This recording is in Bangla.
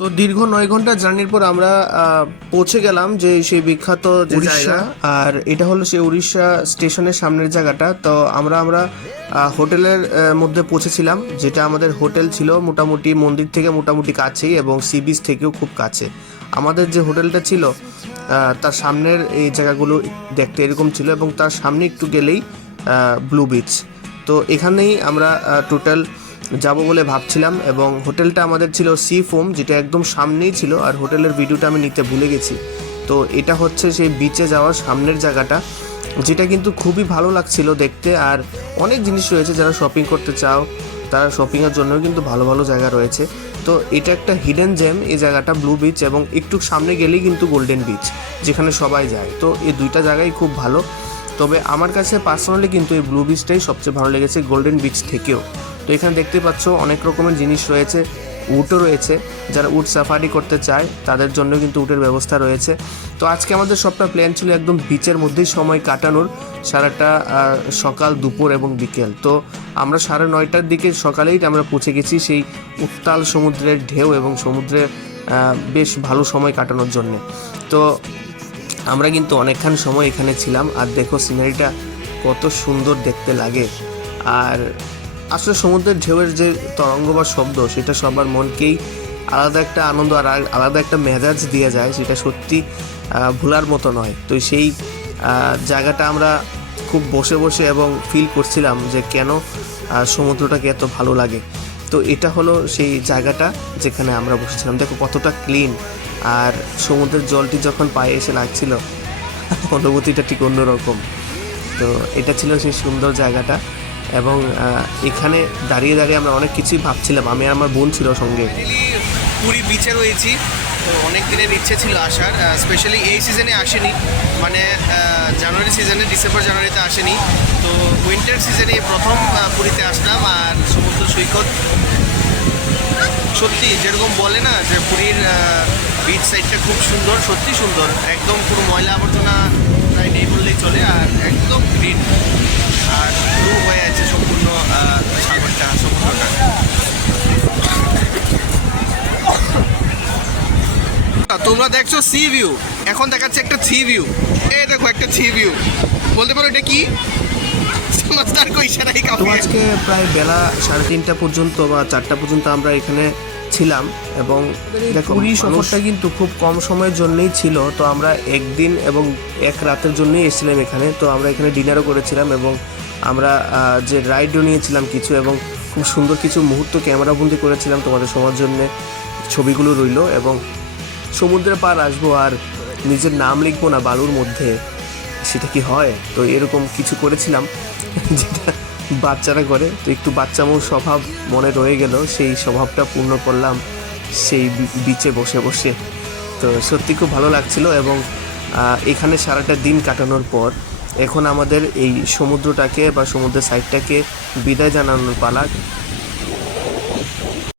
তো দীর্ঘ 9 ঘন্টা জার্নির পর আমরা পৌঁছে গেলাম যে সেই বিখ্যাত যে জায়গা, আর এটা হলো সেই উড়িষ্যা স্টেশনের সামনের জায়গাটা। তো আমরা হোটেলের মধ্যে পৌঁছেছিলাম, যেটা আমাদের হোটেল ছিল মোটামুটি মন্দির থেকে মোটামুটি কাছেই এবং সি বিচ থেকেও খুব কাছে। আমাদের যে হোটেলটা ছিল তার সামনের এই জায়গাগুলো দেখতে এরকম ছিল এবং তার সামনে একটু গেলেই ব্লু বিচ। তো এখানেই আমরা টোটাল যাব বলে ভাবছিলাম এবং হোটেলটা আমাদের ছিল সি ফোম, যেটা একদম সামনেই ছিল। আর হোটেলের ভিডিওটা আমি নিতে ভুলে গেছি। তো এটা হচ্ছে সেই বিচে যাওয়ার সামনের জায়গাটা, যেটা কিন্তু খুবই ভালো লাগছিল দেখতে। আর অনেক জিনিস রয়েছে, যারা শপিং করতে চাও তারা শপিংয়ের জন্য কিন্তু ভালো ভালো জায়গা রয়েছে। তো এটা একটা হিডেন জেম এই জায়গাটা, ব্লু বিচ, এবং একটু সামনে গেলেই কিন্তু গোল্ডেন বিচ, যেখানে সবাই যায়। তো এই দুইটা জায়গায় খুব ভালো। তবে আমার কাছে পার্সোনালি কিন্তু এই ব্লু বিচটাই সবচেয়ে ভালো লেগেছে গোল্ডেন বিচ থেকেও। তো এখানে দেখতে পাচ্ছ অনেক রকমের জিনিস রয়েছে, উটও রয়েছে। যারা উট সাফারি করতে চায় তাদের জন্য কিন্তু উটের ব্যবস্থা রয়েছে। তো আজকে আমাদের সবটা প্ল্যান ছিল একদম বিচের মধ্যেই সময় কাটানোর, সারাটা সকাল, দুপুর এবং বিকেল। তো আমরা 9:30টার দিকে সকালেই আমরা পৌঁছে গেছি সেই উত্তাল সমুদ্রের ঢেউ এবং সমুদ্রে বেশ ভালো সময় কাটানোর জন্যে। তো আমরা কিন্তু অনেকক্ষণ সময় এখানে ছিলাম। আর দেখো সিনারিটা কত সুন্দর দেখতে লাগে। আর আসলে সমুদ্রের ঢেউয়ের যে তরঙ্গ বা শব্দ, সেটা সবার মনকেই আলাদা একটা আনন্দ আর আলাদা একটা মেজাজ দিয়ে যায়, সেটা সত্যি ভোলার মতো নয়। তো সেই জায়গাটা আমরা খুব বসে বসে এবং ফিল করছিলাম যে কেন সমুদ্রটাকে এত ভালো লাগে। তো এটা হলো সেই জায়গাটা যেখানে আমরা বসেছিলাম। দেখো কতটা ক্লিন, আর সমুদ্রের জলটি যখন পায়ে এসে লাগছিল অনুভূতিটা ঠিক অন্যরকম। তো এটা ছিল সেই সুন্দর জায়গাটা। এবং এখানে দাঁড়িয়ে দাঁড়িয়ে আমরা অনেক কিছুই ভাবছিলাম। আমি আর আমার বোন ছিল সঙ্গে। পুরী বিচে রয়েছি। তো অনেক দিনের ইচ্ছে ছিল আসার, স্পেশালি এই সিজনে আসেনি, মানে জানুয়ারি সিজনে, ডিসেম্বর জানুয়ারিতে আসেনি। তো উইন্টার সিজনে প্রথম পুরীতে আসলাম। আর সমুদ্র সৈকত সত্যি যেরকম বলে না যে পুরীর বিচ সাইডটা খুব সুন্দর, সত্যি সুন্দর, একদম কোনো ময়লা আবর্জনা প্রায় নেই বললেই চলে। আর একদম গ্রিন আর ব্লু হয়ে আছে সম্পূর্ণ সাগরটা, সমুদ্রটা। তোমরা দেখছো সি ভিউ, এখন দেখাচ্ছে একটা থ্রি ভিউ। এই দেখো একটা থ্রি ভিউ, বলতে পারো এটা কি? তো আজকে প্রায় বেলা 3:30 পর্যন্ত বা 4টা পর্যন্ত আমরা এখানে ছিলাম। এবং দেখো পুরী সফরটা কিন্তু খুব কম সময়ের জন্যই ছিল। তো আমরা একদিন এবং এক রাতের জন্যই এসেছিলাম এখানে। তো আমরা এখানে ডিনারও করেছিলাম এবং আমরা যে রাইডও নিয়েছিলাম কিছু, এবং খুব সুন্দর কিছু মুহূর্ত ক্যামেরাবন্দি করেছিলাম তোমাদের সবার জন্যে। ছবিগুলো রইল। এবং সমুদ্রের পার আসবো আর নিজের নাম লিখবো না বালুর মধ্যে, সেটা কি হয়? তো এরকম কিছু করেছিলাম যেটা বাচ্চারা করে। তো একটু বাচ্চামো স্বভাব মনে রয়ে গেল, সেই স্বভাবটা পূর্ণ করলাম সেই বিচে বসে বসে। তো সত্যি খুব ভালো লাগছিল। এবং এখানে সারাটা দিন কাটানোর পর এখন আমাদের এই সমুদ্রটাকে বা সমুদ্রের সাইডটাকে বিদায় জানানোর পালা।